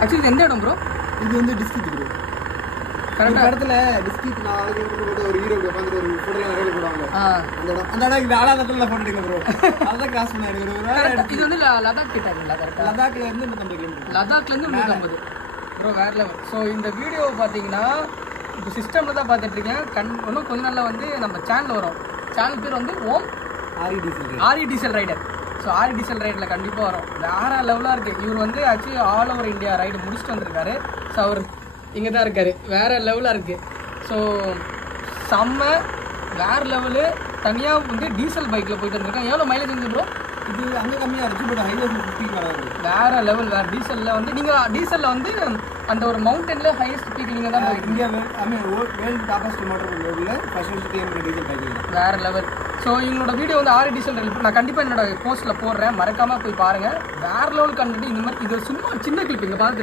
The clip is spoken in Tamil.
ஆக்சுவலி எந்த இடம் ப்ரோ? இது வந்து டிஸ்ட்ரிக்ட் ப்ரோ. கரெக்டாக இடத்துல டிஸ்ட்ரிக்ட் நான் அதுக்கு ஒரு ஹீரோ உட்காந்துட்டு ஒரு ஃபோட்டோலாம் நிறைய போடுவாங்க. அந்த இடம் இந்த ஆளாதத்தில் ஃபோட்டோ எடுக்க ப்ரோ. அதான் கிராஸ் பண்ண எடுக்கிறோம். இது வந்து லடாக் கிட்டாங்களா? கரெக்டாக லடாக்லேருந்து 150 கிலோமீட்டர். லடாக்லேருந்து 150 ப்ரோ, வேறு லெவல். ஸோ இந்த வீடியோவை பார்த்தீங்கன்னா இப்போ சிஸ்டமில் தான் பார்த்துட்ருக்கேன். இன்னும் கொஞ்ச நாளில் வந்து நம்ம சேனல் வரும். சேனல் பேர் வந்து Om Ari diesel rider. So Ari diesel ரைடில் கண்டிப்பாக வரும். வேறு லெவலாக இருக்குது. இவர் வந்து actually all over India ride முடிச்சுட்டு வந்திருக்காரு. ஸோ அவர் இங்கே தான் இருக்கார். வேறு லெவலாக இருக்குது. ஸோ செம்ம வேறு லெவலு. தனியாக வந்து டீசல் பைக்கில் போயிட்டு வந்திருக்கேன். எவ்வளோ மைலேஜ் வந்து ப்ரோ? இது அங்கே கம்மியாக இருந்துச்சு, பட் ஹைவே 50 வராது. வேறு லெவல். வேறு டீசலில் வந்து நீங்கள் டீசலில் வந்து அந்த ஒரு மவுண்டனில் ஹையஸ்ட் பீக் நீங்கள் தான் இந்தியா வேர்ல்டு டாப்பஸ்ட் மோட்டர் ரோடில் ஃபர்ஸ்ட் டீசல் பைக். வேறு லெவல். ஸோ இவங்களோட வீடியோ வந்து ஆரி டீசல் ரைடு நான் கண்டிப்பாக என்னோட போஸ்ட்டில் போடுறேன். மறக்காமல் போய் பாருங்கள். வேறு லெவல் கண்டுட்டு இந்த மாதிரி இது சும்மா சின்ன கிளிப் இங்கே பார்த்து